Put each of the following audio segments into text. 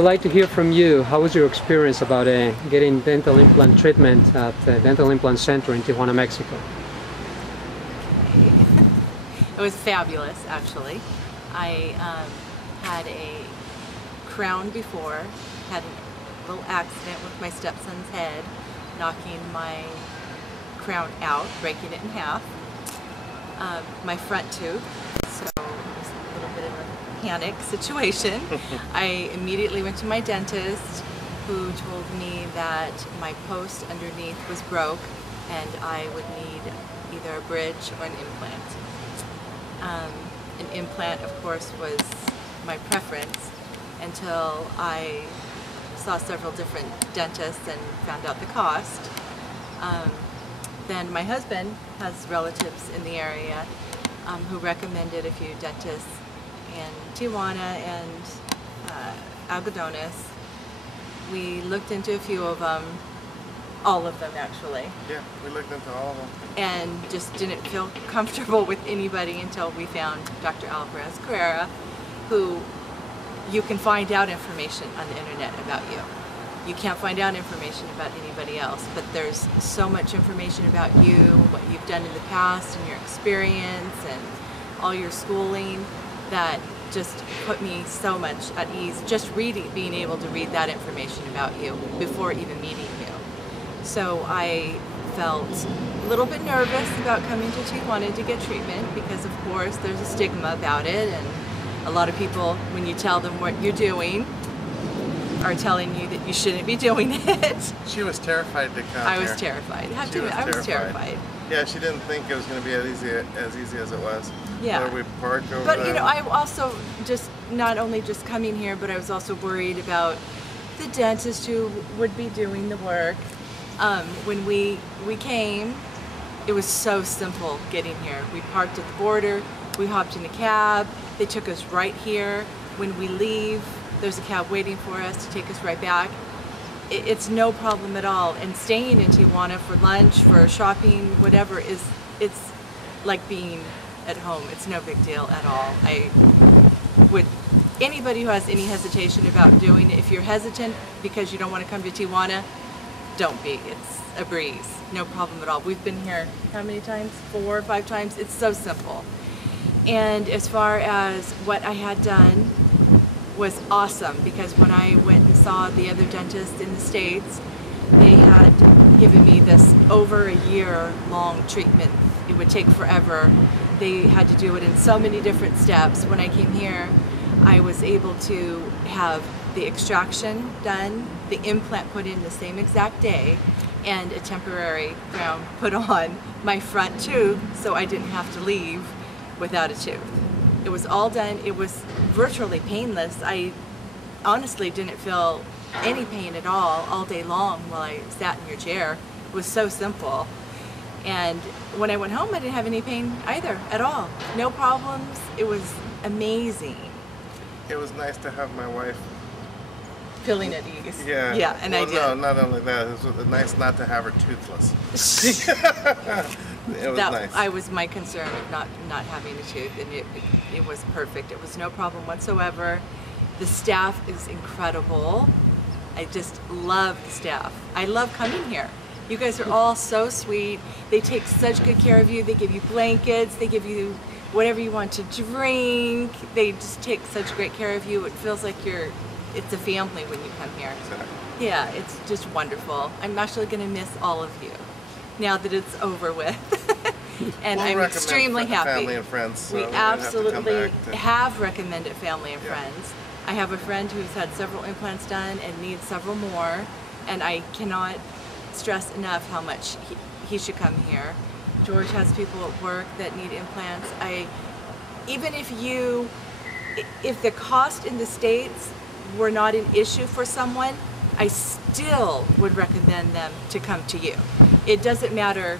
We'd like to hear from you. How was your experience about getting dental implant treatment at the Dental Implant Center in Tijuana, Mexico? It was fabulous, actually. I had a crown before, had a little accident with my stepson's head, knocking my crown out, breaking it in half. My front tooth, so it was a little bit of a panic situation. I immediately went to my dentist, who told me that my post underneath was broke and I would need either a bridge or an implant. An implant, of course, was my preference until I saw several different dentists and found out the cost. Then my husband has relatives in the area who recommended a few dentists in Tijuana and Algodones. We looked into a few of them, all of them actually. Yeah, we looked into all of them. And just didn't feel comfortable with anybody until we found Dr. Alvarez-Carrera, who you can find out information on the internet about you. You can't find out information about anybody else, but there's so much information about you, what you've done in the past and your experience and all your schooling that just put me so much at ease, just being able to read that information about you before even meeting you. So I felt a little bit nervous about coming to Tijuana to get treatment because, of course, there's a stigma about it, and a lot of people, when you tell them what you're doing, are telling you that you shouldn't be doing it. She was terrified to come I was here. terrified. I was terrified. Yeah, she didn't think it was going to be as easy as it was. Yeah. Where we parked over But there. you know, I also not only just coming here, but I was also worried about the dentist who would be doing the work. When we came, it was so simple getting here. We parked at the border, we hopped in a cab, they took us right here. When we leave, there's a cab waiting for us to take us right back. It's no problem at all. And staying in Tijuana for lunch, for shopping, whatever, it's like being at home. It's no big deal at all. Anybody who has any hesitation about doing it, if you're hesitant because you don't want to come to Tijuana, don't be. It's a breeze. No problem at all. We've been here how many times? 4 or 5 times. It's so simple. And as far as what I had done was awesome, because when I went and saw the other dentist in the States, they had given me this over a year-long treatment. It would take forever. They had to do it in so many different steps. When I came here, I was able to have the extraction done, the implant put in the same exact day, and a temporary crown put on my front tooth so I didn't have to leave without a tooth. It was all done. It was virtually painless. I honestly didn't feel any pain at all day long while I sat in your chair. It was so simple. And when I went home, I didn't have any pain either, at all. No problems. It was amazing. It was nice to have my wife Feeling at ease. Yeah. Yeah, and well, I did. No, not only that, it was nice not to have her toothless. It was nice. My concern of not having a tooth, and it was perfect. It was no problem whatsoever. The staff is incredible. I just love the staff. I love coming here. You guys are all so sweet. They take such good care of you. They give you blankets. They give you whatever you want to drink. They just take such great care of you. It feels like it's a family when you come here. Exactly. Yeah, it's just wonderful. I'm actually going to miss all of you now that it's over with. And I'm extremely happy. Family and friends. So we absolutely have recommended family and friends. I have a friend who's had several implants done and needs several more, and I cannot stress enough how much he should come here. George has people at work that need implants. Even if the cost in the States were not an issue for someone, I still would recommend them to come to you. It doesn't matter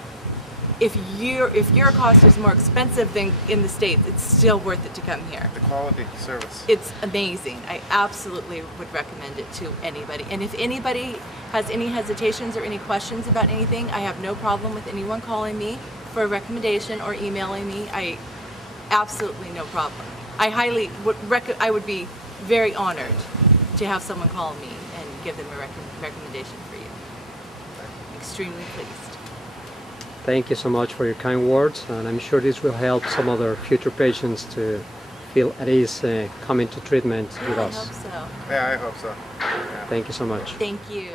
if your cost is more expensive than in the States, it's still worth it to come here. The quality service. It's amazing. I absolutely would recommend it to anybody. And if anybody has any hesitations or any questions about anything, I have no problem with anyone calling me for a recommendation or emailing me. Absolutely no problem. I would be very honored to have someone call me and give them a recommendation for you. Extremely pleased. Thank you so much for your kind words, and I'm sure this will help some other future patients to feel at ease coming to treatment with I us. hope so. Yeah, I hope so. Yeah. Thank you so much. Thank you.